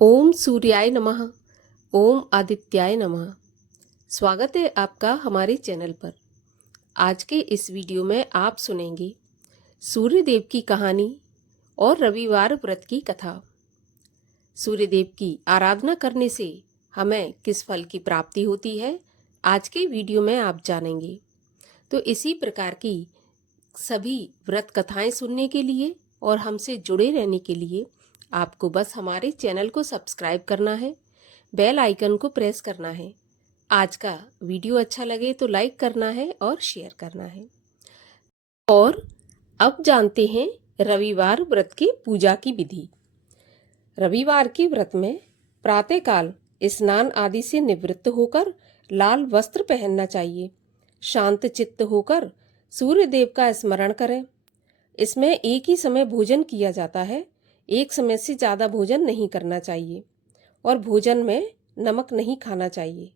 ओम सूर्याय नमः। ओम आदित्याय नमः। स्वागत है आपका हमारे चैनल पर। आज के इस वीडियो में आप सुनेंगे सूर्य देव की कहानी और रविवार व्रत की कथा। सूर्य देव की आराधना करने से हमें किस फल की प्राप्ति होती है, आज के वीडियो में आप जानेंगे। तो इसी प्रकार की सभी व्रत कथाएं सुनने के लिए और हमसे जुड़े रहने के लिए आपको बस हमारे चैनल को सब्सक्राइब करना है, बेल आइकन को प्रेस करना है। आज का वीडियो अच्छा लगे तो लाइक करना है और शेयर करना है। और अब जानते हैं रविवार व्रत की पूजा की विधि। रविवार के व्रत में प्रातःकाल स्नान आदि से निवृत्त होकर लाल वस्त्र पहनना चाहिए। शांत चित्त होकर सूर्य देव का स्मरण करें। इसमें एक ही समय भोजन किया जाता है, एक समय से ज़्यादा भोजन नहीं करना चाहिए और भोजन में नमक नहीं खाना चाहिए।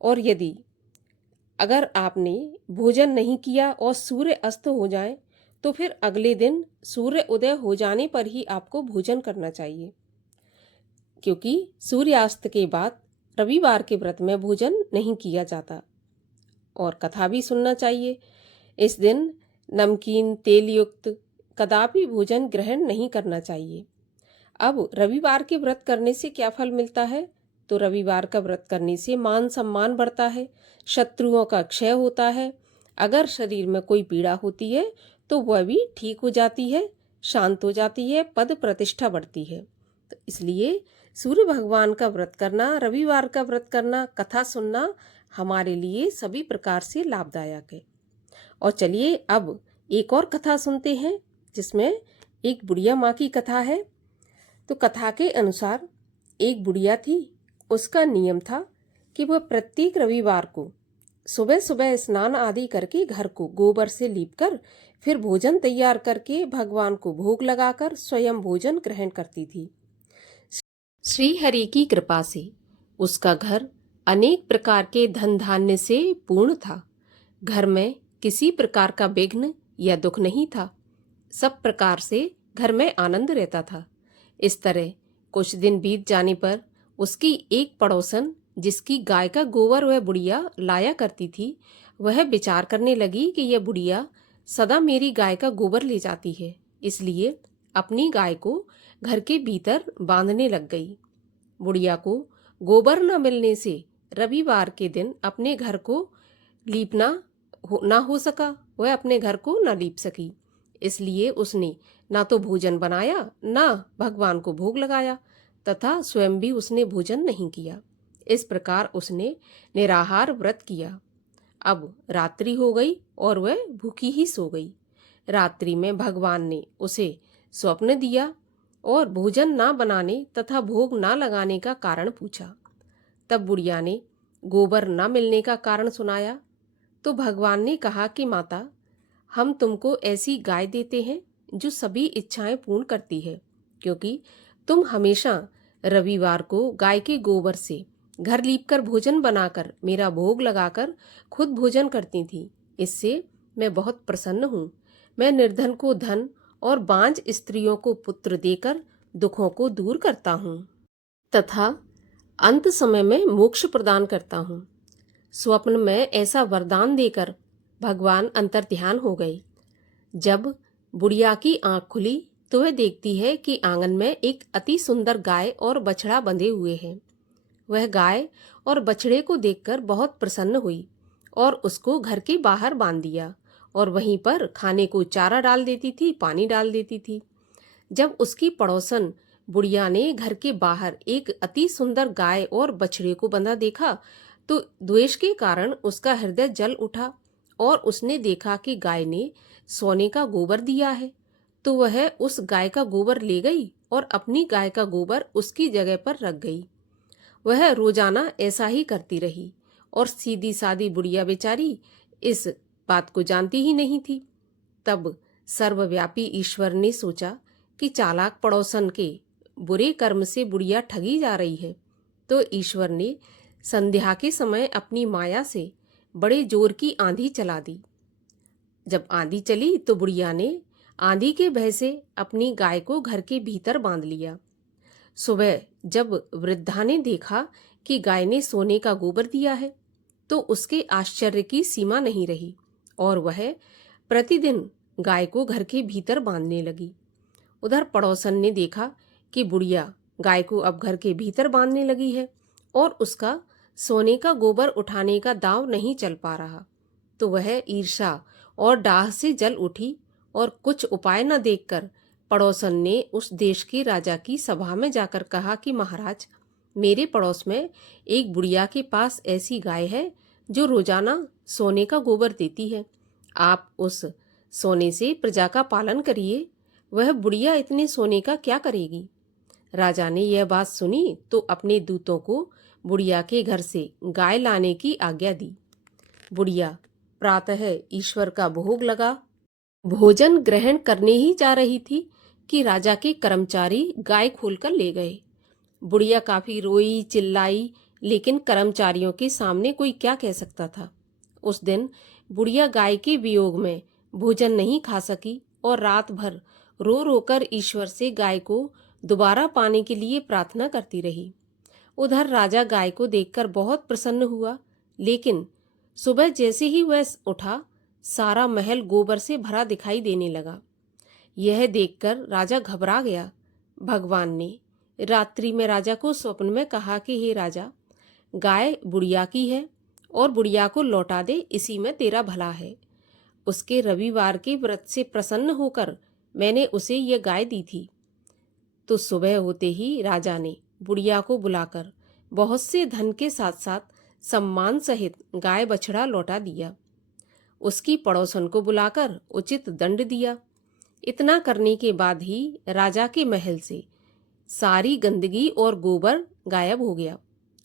और यदि अगर आपने भोजन नहीं किया और सूर्य अस्त हो जाए तो फिर अगले दिन सूर्य उदय हो जाने पर ही आपको भोजन करना चाहिए, क्योंकि सूर्यास्त के बाद रविवार के व्रत में भोजन नहीं किया जाता। और कथा भी सुनना चाहिए। इस दिन नमकीन तेल युक्त कदापि भोजन ग्रहण नहीं करना चाहिए। अब रविवार के व्रत करने से क्या फल मिलता है? तो रविवार का व्रत करने से मान सम्मान बढ़ता है, शत्रुओं का क्षय होता है, अगर शरीर में कोई पीड़ा होती है तो वह भी ठीक हो जाती है, शांत हो जाती है, पद प्रतिष्ठा बढ़ती है। तो इसलिए सूर्य भगवान का व्रत करना, रविवार का व्रत करना, कथा सुनना हमारे लिए सभी प्रकार से लाभदायक है। और चलिए अब एक और कथा सुनते हैं, जिसमें एक बुढ़िया माँ की कथा है। तो कथा के अनुसार एक बुढ़िया थी। उसका नियम था कि वह प्रत्येक रविवार को सुबह सुबह स्नान आदि करके घर को गोबर से लीपकर फिर भोजन तैयार करके भगवान को भोग लगाकर स्वयं भोजन ग्रहण करती थी। श्री हरि की कृपा से उसका घर अनेक प्रकार के धन धान्य से पूर्ण था। घर में किसी प्रकार का विघ्न या दुख नहीं था। सब प्रकार से घर में आनंद रहता था। इस तरह कुछ दिन बीत जाने पर उसकी एक पड़ोसन, जिसकी गाय का गोबर वह बुढ़िया लाया करती थी, वह विचार करने लगी कि यह बुढ़िया सदा मेरी गाय का गोबर ले जाती है, इसलिए अपनी गाय को घर के भीतर बांधने लग गई। बुढ़िया को गोबर न मिलने से रविवार के दिन अपने घर को लीपना ना हो सका, वह अपने घर को न लीप सकी। इसलिए उसने ना तो भोजन बनाया, ना भगवान को भोग लगाया, तथा स्वयं भी उसने भोजन नहीं किया। इस प्रकार उसने निराहार व्रत किया। अब रात्रि हो गई और वह भूखी ही सो गई। रात्रि में भगवान ने उसे स्वप्न दिया और भोजन ना बनाने तथा भोग ना लगाने का कारण पूछा। तब बुढ़िया ने गोबर ना मिलने का कारण सुनाया। तो भगवान ने कहा कि माता, हम तुमको ऐसी गाय देते हैं जो सभी इच्छाएं पूर्ण करती है, क्योंकि तुम हमेशा रविवार को गाय के गोबर से घर लीपकर भोजन बनाकर मेरा भोग लगाकर खुद भोजन करती थी। इससे मैं बहुत प्रसन्न हूँ। मैं निर्धन को धन और बांझ स्त्रियों को पुत्र देकर दुखों को दूर करता हूँ तथा अंत समय में मोक्ष प्रदान करता हूँ। स्वप्न में ऐसा वरदान देकर भगवान अंतर्ध्यान हो गए। जब बुढ़िया की आंख खुली तो वह देखती है कि आंगन में एक अति सुंदर गाय और बछड़ा बंधे हुए हैं। वह गाय और बछड़े को देखकर बहुत प्रसन्न हुई और उसको घर के बाहर बांध दिया और वहीं पर खाने को चारा डाल देती थी, पानी डाल देती थी। जब उसकी पड़ोसन बुढ़िया ने घर के बाहर एक अति सुंदर गाय और बछड़े को बंधा देखा तो द्वेष के कारण उसका हृदय जल उठा और उसने देखा कि गाय ने सोने का गोबर दिया है। तो वह उस गाय का गोबर ले गई और अपनी गाय का गोबर उसकी जगह पर रख गई। वह रोजाना ऐसा ही करती रही और सीधी सादी बुढ़िया बेचारी इस बात को जानती ही नहीं थी। तब सर्वव्यापी ईश्वर ने सोचा कि चालाक पड़ोसन के बुरे कर्म से बुढ़िया ठगी जा रही है। तो ईश्वर ने संध्या के समय अपनी माया से बड़े जोर की आंधी चला दी। जब आंधी चली तो बुढ़िया ने आंधी के भय से अपनी गाय को घर के भीतर बांध लिया। सुबह जब वृद्धा ने देखा कि गाय ने सोने का गोबर दिया है तो उसके आश्चर्य की सीमा नहीं रही और वह प्रतिदिन गाय को घर के भीतर बांधने लगी। उधर पड़ोसन ने देखा कि बुढ़िया गाय को अब घर के भीतर बांधने लगी है और उसका सोने का गोबर उठाने का दांव नहीं चल पा रहा, तो वह ईर्ष्या और डाह से जल उठी और कुछ उपाय न देखकर पड़ोसन ने उस देश के राजा की सभा में जाकर कहा कि महाराज, मेरे पड़ोस में एक बुढ़िया के पास ऐसी गाय है जो रोजाना सोने का गोबर देती है। आप उस सोने से प्रजा का पालन करिए, वह बुढ़िया इतने सोने का क्या करेगी। राजा ने यह बात सुनी तो अपने दूतों को बुढ़िया के घर से गाय लाने की आज्ञा दी। बुढ़िया प्रातः ईश्वर का भोग लगा भोजन ग्रहण करने ही जा रही थी कि राजा के कर्मचारी गाय खोलकर ले गए। बुढ़िया काफी रोई चिल्लाई, लेकिन कर्मचारियों के सामने कोई क्या कह सकता था। उस दिन बुढ़िया गाय के वियोग में भोजन नहीं खा सकी और रात भर रो रोकर ईश्वर से गाय को दोबारा पाने के लिए प्रार्थना करती रही। उधर राजा गाय को देखकर बहुत प्रसन्न हुआ, लेकिन सुबह जैसे ही वह उठा सारा महल गोबर से भरा दिखाई देने लगा। यह देखकर राजा घबरा गया। भगवान ने रात्रि में राजा को स्वप्न में कहा कि हे राजा, गाय बुढ़िया की है और बुढ़िया को लौटा दे, इसी में तेरा भला है। उसके रविवार के व्रत से प्रसन्न होकर मैंने उसे यह गाय दी थी। तो सुबह होते ही राजा ने बुढ़िया को बुलाकर बहुत से धन के साथ साथ सम्मान सहित गाय बछड़ा लौटा दिया। उसकी पड़ोसन को बुलाकर उचित दंड दिया। इतना करने के बाद ही राजा के महल से सारी गंदगी और गोबर गायब हो गया।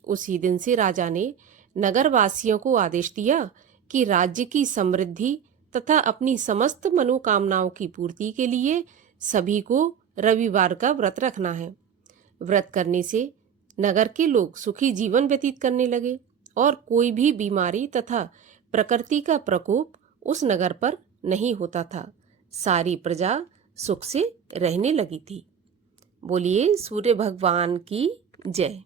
उसी दिन से राजा ने नगरवासियों को आदेश दिया कि राज्य की समृद्धि तथा अपनी समस्त मनोकामनाओं की पूर्ति के लिए सभी को रविवार का व्रत रखना है। व्रत करने से नगर के लोग सुखी जीवन व्यतीत करने लगे और कोई भी बीमारी तथा प्रकृति का प्रकोप उस नगर पर नहीं होता था। सारी प्रजा सुख से रहने लगी थी। बोलिए सूर्य भगवान की जय।